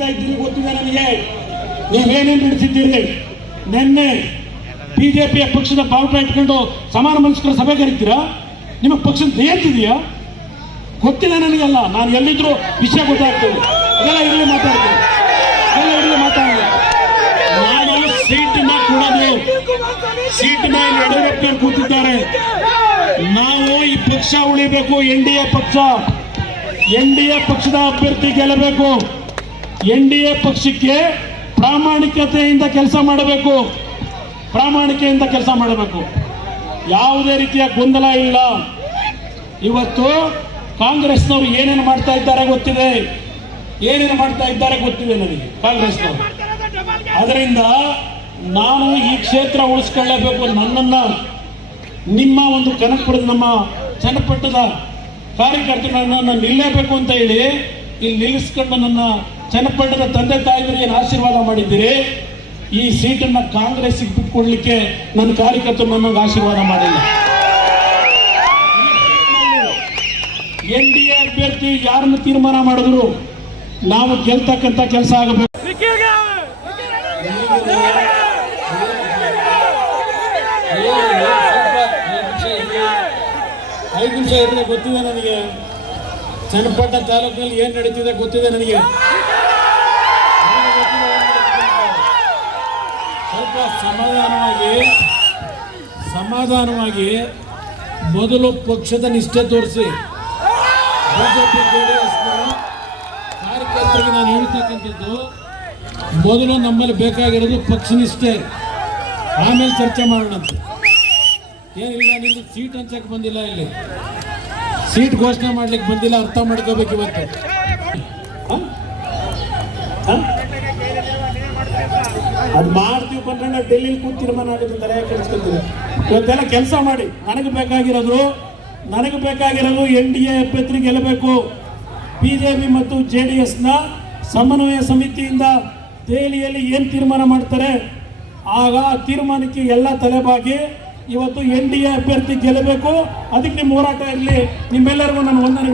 ಮಾಡ್ತಾ ಇದ್ದೀರಿ ಗೊತ್ತಿದೆ ನನಗೆ. ನೀವೇನೇನು ನಡೆಸಿದ್ದೀರಿ. ನಿನ್ನೆ ಬಿಜೆಪಿಯ ಪಕ್ಷದ ಬಾವುಟ ಇಟ್ಕೊಂಡು ಸಮಾನ ಮನಸ್ಕರ ಸಭೆ ಕರೀತೀರಾ? ನಿಮಗೆ ಪಕ್ಷದ ನಿಯಂತಿದೆಯಾ? ಗೊತ್ತಿದೆ ನನಗೆಲ್ಲ. ನಾನು ಎಲ್ಲಿದ್ರು ವಿಷಯ ಗೊತ್ತಾಗ್ತದೆ. ಎಲ್ಲ ಇರಲಿ ಮಾತಾಡ್ತೀನಿ, ಎಲ್ಲ ಇರಲಿ ಮಾತಾಡೋದು. ನಾನು ಸೀಟನ್ನ ಕೊಡೋದು, ಸೀಟನ್ನ ಯಡಿಯೂರಪ್ಪ ಕೂತಿದ್ದಾರೆ. ನಾವು ಈ ಪಕ್ಷ ಉಳಿಬೇಕು. ಎನ್ಡಿಎ ಪಕ್ಷ, ಎನ್ಡಿಎ ಪಕ್ಷದ ಅಭ್ಯರ್ಥಿ ಗೆಲ್ಲಬೇಕು. ಎನ್ಡಿಎ ಪಕ್ಷಕ್ಕೆ ಪ್ರಾಮಾಣಿಕತೆಯಿಂದ ಕೆಲಸ ಮಾಡಬೇಕು, ಪ್ರಾಮಾಣಿಕೆಯಿಂದ ಕೆಲಸ ಮಾಡಬೇಕು. ಯಾವುದೇ ರೀತಿಯ ಗೊಂದಲ ಇಲ್ಲ. ಇವತ್ತು ಕಾಂಗ್ರೆಸ್ನವರು ಏನೇನು ಮಾಡ್ತಾ ಇದ್ದಾರೆ ಗೊತ್ತಿದೆ, ಏನೇನು ಮಾಡ್ತಾ ಇದ್ದಾರೆ ಗೊತ್ತಿದೆ ನನಗೆ ಕಾಂಗ್ರೆಸ್ನವರು. ಅದರಿಂದ ನಾನು ಈ ಕ್ಷೇತ್ರ ಉಳಿಸ್ಕೊಳ್ಳೇಬೇಕು. ನನ್ನನ್ನ ನಿಮ್ಮ ಒಂದು ಕನಕಪುರದ ನಮ್ಮ ಚನ್ನಪಟ್ಟಣದ ಕಾರ್ಯಕರ್ತರು ನನ್ನನ್ನು ನಿಲ್ಲೇಬೇಕು ಅಂತ ಹೇಳಿ ಇಲ್ಲಿ ನಿಲ್ಲಿಸ್ಕೊಂಡು ನನ್ನ ಚನ್ನಪಟ್ಟಣದ ತಂದೆ ತಾಯಿಗಳಿಗೆ ಆಶೀರ್ವಾದ ಮಾಡಿದ್ದೀರಿ. ಈ ಸೀಟನ್ನು ಕಾಂಗ್ರೆಸ್ಗೆ ಬಿಟ್ಕೊಡ್ಲಿಕ್ಕೆ ನನ್ನ ಕಾರ್ಯಕರ್ತರು ನನಗೆ ಆಶೀರ್ವಾದ ಮಾಡಿಲ್ಲ. ಎನ್ಡಿಎ ಅಭ್ಯರ್ಥಿ ಯಾರನ್ನು ತೀರ್ಮಾನ ಮಾಡಿದ್ರು ನಾವು ಗೆಲ್ತಕ್ಕಂಥ ಕೆಲಸ ಆಗಬೇಕು. 5 ನಿಮಿಷ ಇರಲಿ. ಗೊತ್ತಿದೆ ನನಗೆ ಚನ್ನಪಟ್ಟಣ ತಾಲೂಕಿನಲ್ಲಿ ಏನು ನಡೀತಿದೆ ಗೊತ್ತಿದೆ ನನಗೆ. ಸ್ವಲ್ಪ ಸಮಾಧಾನವಾಗಿ ಮೊದಲು ಪಕ್ಷದ ನಿಷ್ಠೆ ತೋರಿಸಿ. ಬಿಜೆಪಿ ಜೆಡಿಎಸ್ನ ಕಾರ್ಯಕರ್ತರಿಗೆ ನಾನು ಹೇಳ್ತಕ್ಕಂಥದ್ದು, ಮೊದಲು ನಮ್ಮಲ್ಲಿ ಬೇಕಾಗಿರೋದು ಪಕ್ಷ ನಿಷ್ಠೆ, ಆಮೇಲೆ ಚರ್ಚೆ ಮಾಡೋಣಂತೆ. ಏನಿಲ್ಲ, ನಿಲ್ಲಿ ಸೀಟ್ ಹಂಚಕ್ಕೆ ಬಂದಿಲ್ಲ, ಇಲ್ಲಿ ಸೀಟ್ ಘೋಷಣೆ ಮಾಡ್ಲಿಕ್ಕೆ ಬಂದಿಲ್ಲ. ಅರ್ಥ ಮಾಡ್ಕೋಬೇಕು. ಇವತ್ತು ಅದು ಮಾಡ್ತೀವಿ ಬಂದ್ರೆ ಡೆಲ್ಲಿ ಕೂತ್ ತೀರ್ಮಾನ ಆಗುತ್ತೆ. ತಲೆ ಕೆಡಿಸ್ಕೊಳ್ತೀವಿ. ಇವತ್ತೆಲ್ಲ ಕೆಲಸ ಮಾಡಿ. ನನಗೆ ಬೇಕಾಗಿರೋದು ಎನ್ಡಿಎ ಅಭ್ಯರ್ಥಿ ಗೆಲ್ಲಬೇಕು. ಬಿಜೆಪಿ ಮತ್ತು ಜೆಡಿಎಸ್ನ ಸಮನ್ವಯ ಸಮಿತಿಯಿಂದ ದೆಹಲಿಯಲ್ಲಿ ಏನು ತೀರ್ಮಾನ ಮಾಡ್ತಾರೆ ಆಗ ತೀರ್ಮಾನಕ್ಕೆ ಎಲ್ಲ ತಲೆಬಾಗಿ ಇವತ್ತು ಎನ್ಡಿಎ ಅಭ್ಯರ್ಥಿ ಗೆಲ್ಲಬೇಕು. ಅದಕ್ಕೆ ನಿಮ್ಮ ಹೋರಾಟ ಇರಲಿ. ನಿಮ್ಮೆಲ್ಲರಿಗೂ ನಾನು ವಂದನೆ.